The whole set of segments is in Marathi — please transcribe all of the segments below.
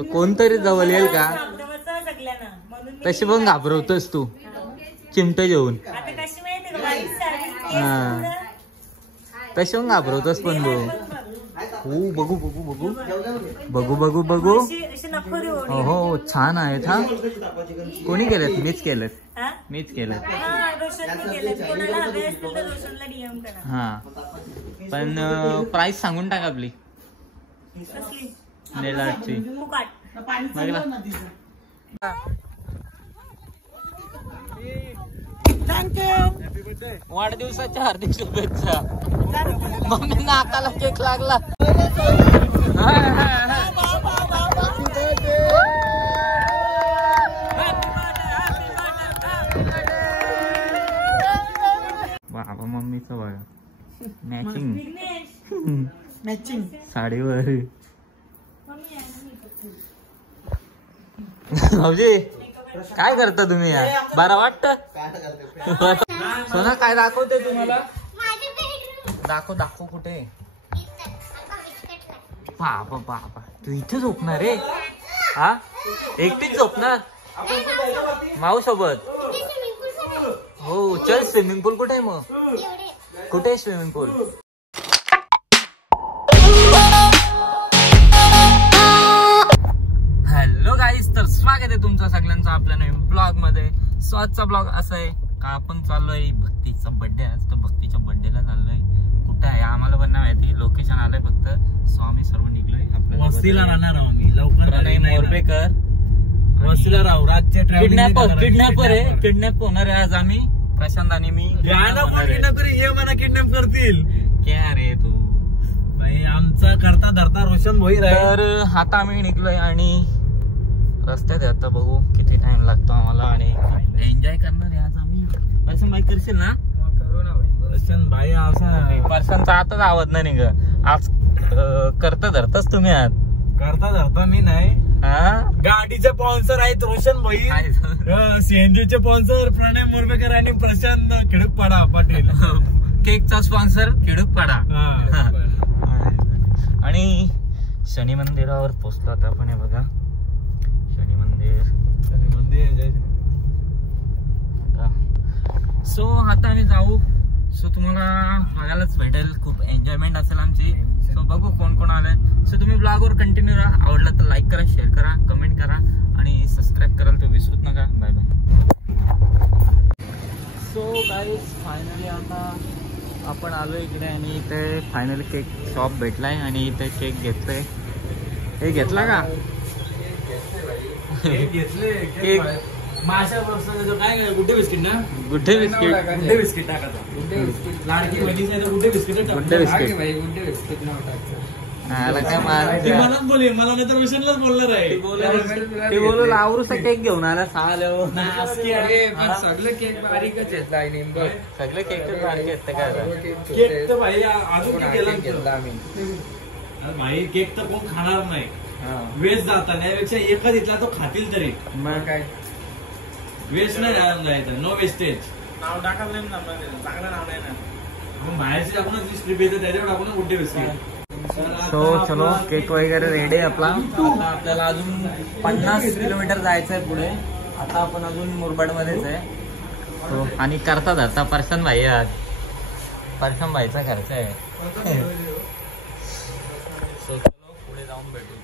तर कोणतरी जवळ येईल का? तशी पण घाबरवतोस तू चिमटे घेऊन. हा तशी पण घाबरवतोस पण तू. हो बघू बघू बघू बघू बघू बघू. हो छान आहेत हा. कोणी केलेत? मीच केलेत. मीच केलेत. हा पण प्राइस सांगून टाक आपली नेल आर्टची. वाढदिवसाच्या हार्दिक शुभेच्छा. मम्मी नाकाला केक लागला. बाबा मम्मीचं बघा मॅचिंग मॅचिंग साडीवर. भाऊजी काय करता तुम्ही यार? बरं वाटतं? सोना काय दाखवते तुम्हाला? दाखव दाखव. कुठे? बाबा बाबा तू इथे झोपणार रे? हा एकटीच झोपणार? माऊ सोबत? हो चल. स्विमिंग पूल कुठे आहे मग? कुठे आहे स्विमिंग पूल? हॅलो गाईज, तर स्वागत आहे तुमचं सगळ्यांचं आपल्या नवीन ब्लॉग मध्ये. सो आजचा ब्लॉग असा आहे का आपण चाललोय भक्तीचा बर्थडे आज. तर भक्तीच्या बर्थडेला चाललोय. कुठे आहे आम्हाला पण नाही माहिती. लोकेशन आलंय फक्त. सो आम्ही सर्व निघलोय. आपल्या वस्तीला राहणार आहोत आम्ही. लवकर नाही मोरबेकर वस्तीला राहू. रातचे किडनॅपर आहे. किडनॅप होणार आहे आज आम्ही. प्रशांत आणि मी. किडनॅप करतील क्या रे तू भाई? आमचा करता धरता रोशन भाई. तर आता आम्ही निघलोय आणि रस्त्यात आता बघू किती टाइम लागतो आम्हाला. आणि एन्जॉय करणार आहे आज आम्ही. पर्सन बाईक करशील ना? करू ना भाई. पर्सन भाई असा पर्सनचा आताच आवाज नाही निघ. आज करता धरताच तुम्ही. आज करता धरता मी नाही. गाडीचे स्पॉन्सर आहेत रोशन भाई. सीएनजीचे स्पॉन्सर प्रणय मोरबेकर आणि प्रशांत खिडकपाडा पाटील. केकचा स्पॉन्सर खिडकपाडा. आणि शनी मंदिरावर पोहोचलो आता आपण. हे बघा शनी मंदिर. सो आता आम्ही जाऊ. सो तुम्हाला बघायलाच भेटेल. खूप एन्जॉयमेंट असेल आमची. सो बघू कोण कोण आलंय. सो तुम्ही ब्लॉगवर कंटिन्यू राहा. आवडला तर लाईक करा, शेअर करा, कमेंट करा आणि सबस्क्राईब करायला तर विसरूच नका. Bye bye. So guys finally आता आपण आलो इकडे आणि इथे फायनली केक शॉप भेटलाय आणि इथे केक घेतोय. हे घेतला का? घेतले केक. माझ्या काय गुड्डे बिस्किट ना? गुड्डे बिस्किट. गुड्डे बिस्किट टाकायचं. गुड्डे बिस्किट लाडकी बहिणीच आहे तर गुड्डे बिस्किट. गुड्डे बिस्किट भाई. गुड्डे बिस्किट नाव टाकायचं. काय मारायचं? मलाच बोले. मला नाही तर विषयलाच बोलणार आहे. ते बोलू लावरूसा केक घेऊन आला. सगळे केक बारीकच आहेत. सगळे केक बारीक आहेत. काय केक तर भाई अजून घेतला आम्ही. भाई केक तर कोण खाणार नाही. वेस्ट जाता त्यापेक्षा एकच घेतला तो खातील तरी. मग काय वेस्ट नाही जायचं. No wastage. नाव टाकायला नाही ना. चांगलं नाव नाही ना. आपण बाहेरची आपण स्ट्रीप येते त्याच्यावर आपण गुड्डे बिस्किट. सो चलो केक वगैरे रेडी आहे आपला. आता आपल्याला अजून 50 किलोमीटर जायचं आहे पुढे. आता आपण अजून मुरबाड मध्येच आहे. सो आणि करता धरता पर्सन भाई. आज पर्सन भाईचा खर्च आहे. सो चलो पुढे जाऊन भेटू.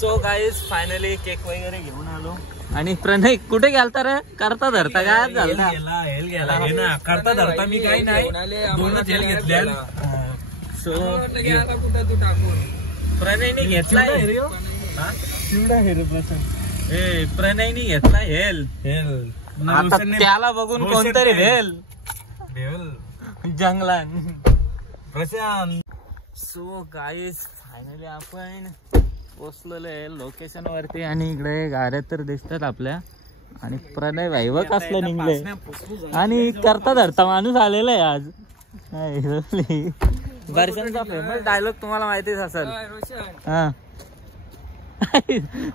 सो गाईज फायनली केक वगैरे घेऊन आलो. आणि प्रणय कुठे गेलता रे? करता धरता काय झालं? हेल गेला करता धरता मी काही नाही. दोनच हेल घेतल्या. सो प्रणयने घेतला प्रणयने घेतला हेल. आता त्याला बघून कोणतरी हेल जंगलात प्रशांत. सो गाईज फायनली आपण पोचलेलो आहे लोकेशन वरती. आणि इकडे गाड्या तर दिसतात आपल्या. आणि प्रणय भाई व कसलं निघले. आणि करता धरता माणूस आलेला आहे आज. वर्षांचा फेमस डायलॉग तुम्हाला माहितीच असेल. हा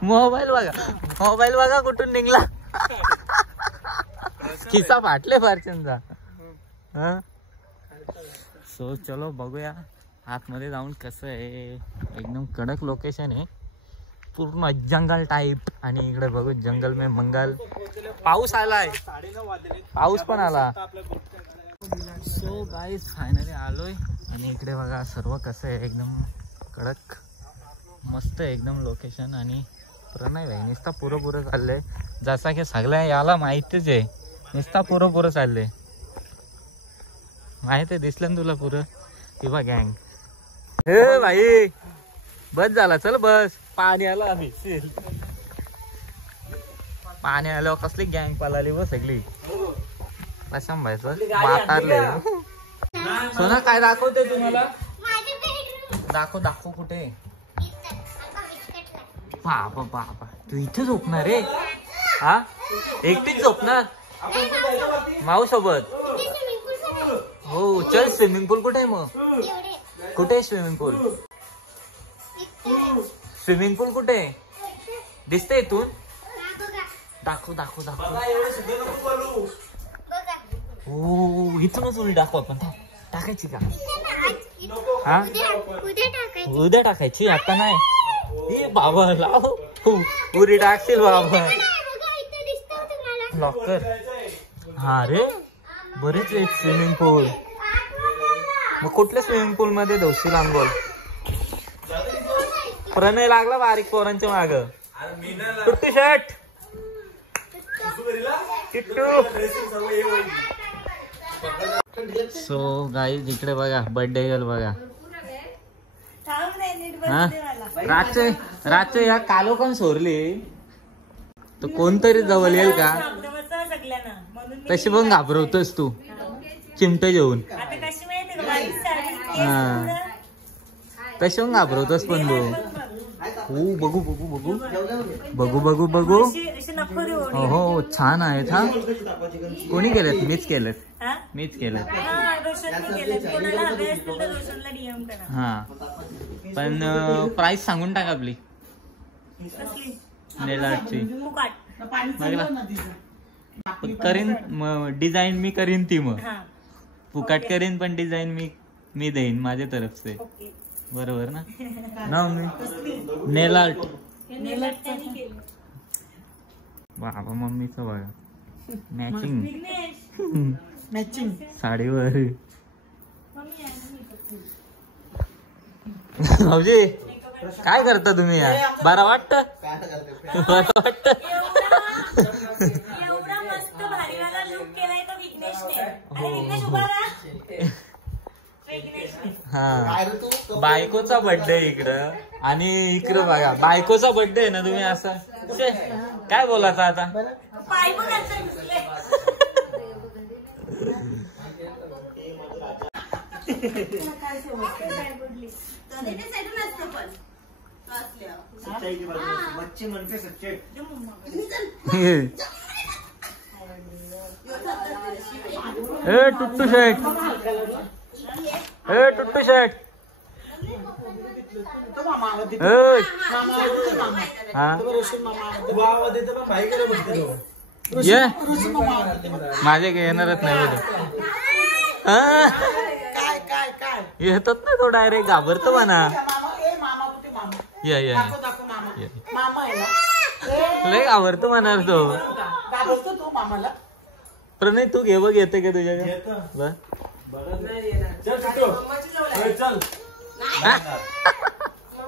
मोबाईल बघा. मोबाईल बघा कुठून निघला. खिसा फाटले वर्षांचा. सो चलो बघूया आतमध्ये जाऊन कसं आहे. एकदम कडक लोकेशन आहे. पूर्ण जंगल टाइप. आणि इकडे बघू जंगल में मंगल. पाऊस आलाय, पाऊस पण आला. सो गाईज फायनली आलोय. आणि इकडे बघा सर्व कसं आहे, एकदम कडक मस्त एकदम लोकेशन. आणि प्रणय भाई नुसता पुरं चाललंय, जसा की सगळ्या याला माहितीच आहे. नुसता पुरं चाललंय, माहित आहे. दिसलं ना तुला पुरं किंवा गँग. हे भाई बस झाला, चल बस. पाणी आलं आम्ही, पाणी आलं कसली गँग पळाली व सगळी. संभायचं वातारले. सोना काय दाखवते तुम्हाला, दाखव कुठे. बाबा बाबा तू इथे झोपणार रे? हा एकटीच झोपणार माऊ सोबत? हो चल. स्विमिंग पूल कुठे आहे मग? कुठे आहे स्विमिंग पूल? स्विमिंग पूल कुठे दिसते इथून? दाखव. हो इथूनच उडी दाखव आपण. टाकायची का? हा उद्या टाकायची, आता नाही. हे बाबा लाव उडी टाकशील बाबा. लॉकर. हा रे बरेच आहेत स्विमिंग पूल. मग कुठल्या स्विमिंग पूल मध्ये धोशील आंघोळ? प्रणय लागला बारीक पोरांच्या माग. टुट्टू शर्ट सो गाईज इकडे बघा बर्थडे गर्ल बघा. रातचे या कालो पण सोरली तर कोणतरी जवळ येईल का? तशी पण घाबरवतोस तू चिमट घेऊन. हा तशी पण घाबरवतोस पण तू. हो बघू. हो छान आहेत. हा कोणी केलेत? मीच केलेत. हा पण प्राइस सांगून टाक आपली नेल आर्टची. करीन डिझाईन मी करीन ती, मग फुकाट करीन पण डिझाईन मी देईन माझ्या तरफ से. बरोबर ना मी नेल आर्ट. बाबा मम्मीचं बघा मॅचिंग साडीवर. भाऊजी काय करता तुम्ही यार? बरं वाटत? हा बायकोचा बर्थडे इकडं. आणि इकडं बघा बायकोचा बर्थडे आहे ना. तुम्ही असं काय बोलायचं आता? टुट्टू शर्ट माझे येणारच नाही येतात ना तो डायरेक्ट घाबरतो म्हणा. लय घाबरतो म्हणाल तो. प्रणय तू घे बघ येते का तुझ्या?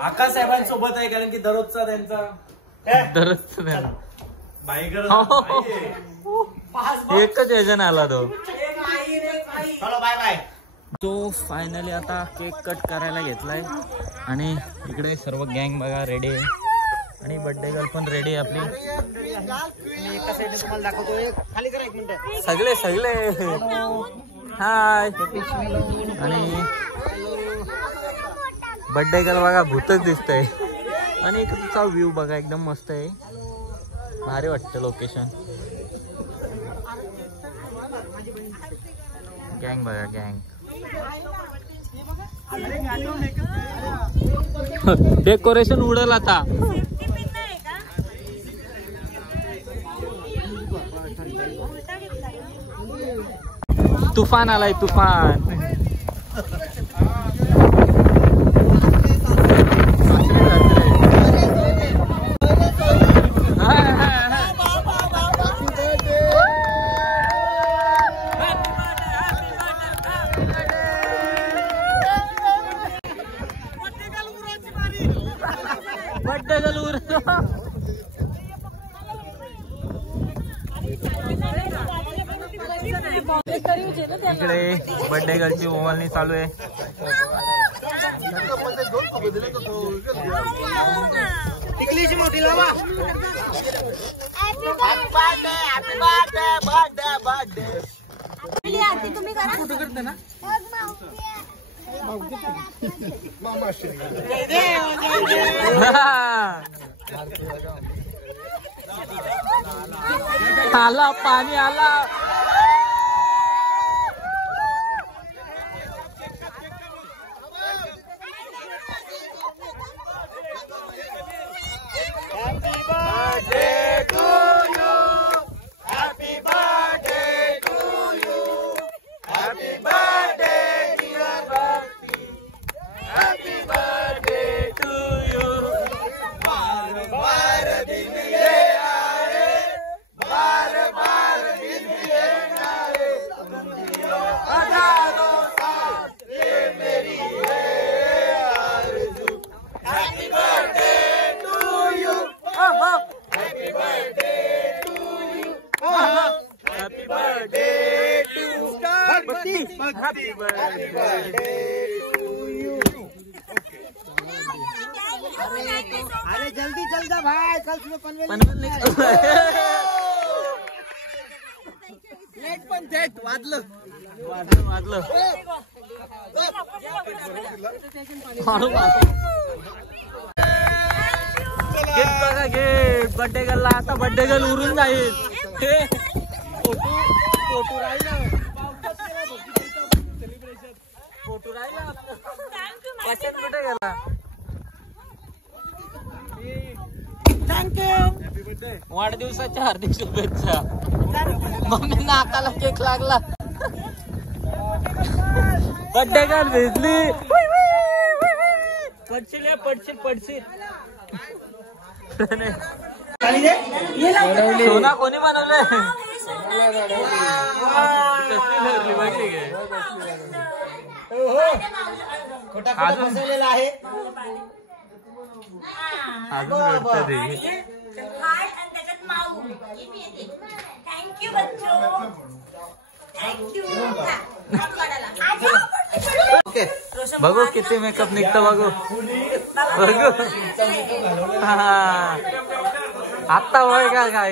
आकाश साहेबांसोबत आहे कारण की दररोजचा त्यांचा एकच यजन आला तो. Bye bye. तो फायनली आता केक कट करायला घेतलाय. आणि इकडे सर्व गँग बघा रेडी आहे. आणि बर्थडे गर्ल पण रेडी आहे आपली. एका साईडने तुम्हाला दाखवतो. खाली करा एक मिनिट. सगळे हाय. आणि बर्थडे गर्ल बघा भूतच दिसतंय. आणि इकडचा व्ह्यू बघा एकदम मस्त आहे, भारी वाटतं लोकेशन. गँग बघा गँग. डेकोरेशन उडल आता. तुफान आलाय तुफान. इकडे बर्थडे गर्लची ओवाळणी चालू आहे. टिकलीची मोठी लावा. तुम्ही करा फोटो करते ना. आला पाणी आला. Happy birthday to you. अरे जल्दी चल जा भाई, कल सुबह पनवेल लेट पण थेट वाजलं. बर्थडे गर्लला आता बर्थडे गर्ल उरून जाईल. फोटो राहिला. फोटो राहिला. कुठे गेला? वाढदिवसाच्या हार्दिक शुभेच्छा. मम्मी नाकाला केक लागला. बर्थडे गर्ल भेटली. पडशील सोना कोणी बनवलंय? अजून आहे. बघू किती मेकअप निघतं. बघू आता होय का काय?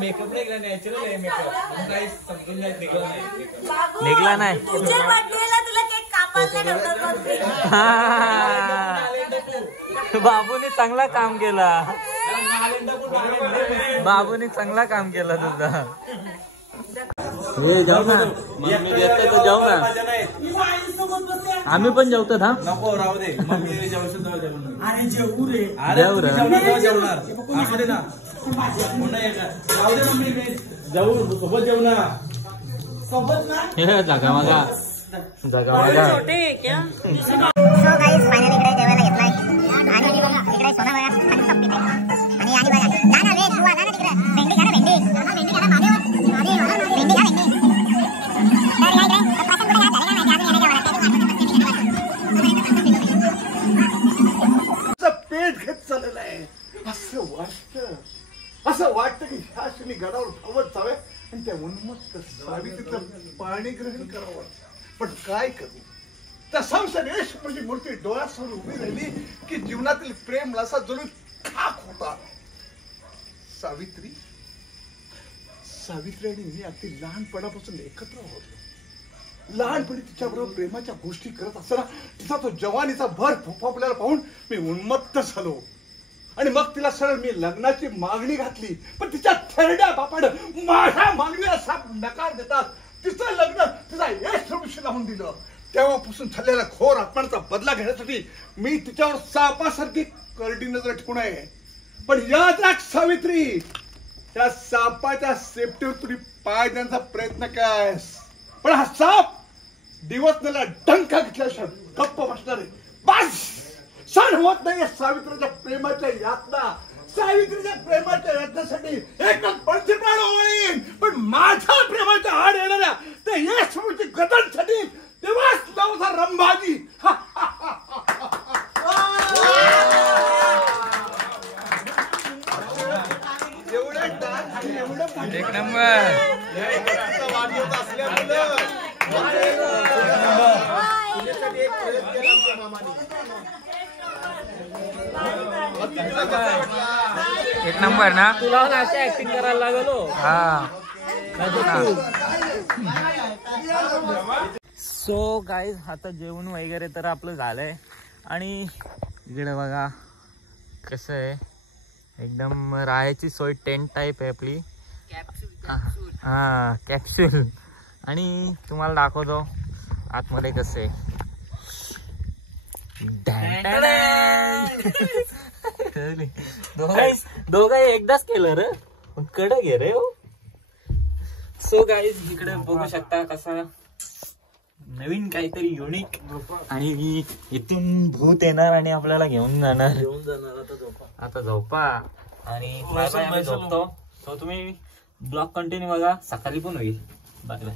मेकअप निघला. नॅचरल आहे मेकअप. काही समजून निघला नाही. बाबूने चांगला काम केला. तुझा. जाऊ ना. मम्मी देते तर जाऊ ना. आम्ही पण जेवतो. हा नको राहू दे. मम्मी जेवू रे. जाऊ सोबत जेवू ना. जागा माझा. पेट घेत चाललेलं आहे. असं वाटतं की ह्या क्षणी गडावर धावत जावे आणि त्या उन्मत्त सावित्रीचं पाणी ग्रहण करावं. पण काय करू? त्या संसदेश म्हणजे मूर्ती डोळ्यासमोर उभी राहिली की जीवनातील प्रेम असा जणू खाक होता. सावित्री आणि मी अगदी लहानपणापासून एकत्र होतो. लहानपणी तिच्याबरोबर प्रेमाच्या गोष्टी करत असताना तिचा तो जवानीचा भर फोफावलेला पाहून मी उन्मत्त झालो. आणि मग तिला सरळ मी लग्नाची मागणी घातली. पण तिच्या थेरड्या बापानं माझ्या मागणीला साप नकार देतात तिचं लग्न तिचा यश लावून दिलं. तेव्हापासून झालेल्या घोर अपमानाचा बदला घेण्यासाठी मी तिच्यावर सापासारखी करडी नजर ठेवून आहे. पण याद राख सावित्री, त्या सापाच्या सेफ्टीवर तुम्ही पाय देण्याचा प्रयत्न केलास. पण हा साप दिवसनेला डंका घेतल्याशिवाय गप्प बसणार आहे. बस सण होत नाही सावित्रीच्या प्रेमाच्या यातना. सावित्रीच्या प्रेमाच्या यातनासाठी एकच पंचप्राण होईल. पण माझ्या प्रेमाच्या आड येणाऱ्या त्या यशस्वीची गदनसाठी दिवस नवसा रंभाजी. एक नंबर. वाढदिवस असल्यामुळं एक नंबर ना. तुला अशी ऍक्टिंग करायला लागलो. हा. सो गाईज आता जेवण वगैरे तर आपलं झालंय आणि इकडे बघा कसं आहे एकदम राहायची सोय टेंट टाईप आहे आपली. हा कॅप्सूल. आणि तुम्हाला दाखवतो आतमध्ये कसं आहे. दोघं एकदाच केलं रे पण कडक घे रे. सो गाईज इकडे बघू शकता कसा नवीन काहीतरी युनिक. आणि इथून भूत येणार आणि आपल्याला घेऊन जाणार. आता झोपा आणि आम्ही झोपतो. सो तुम्ही ब्लॉग कंटिन्यू बघा. सकाळी पण होईल. Bye bye.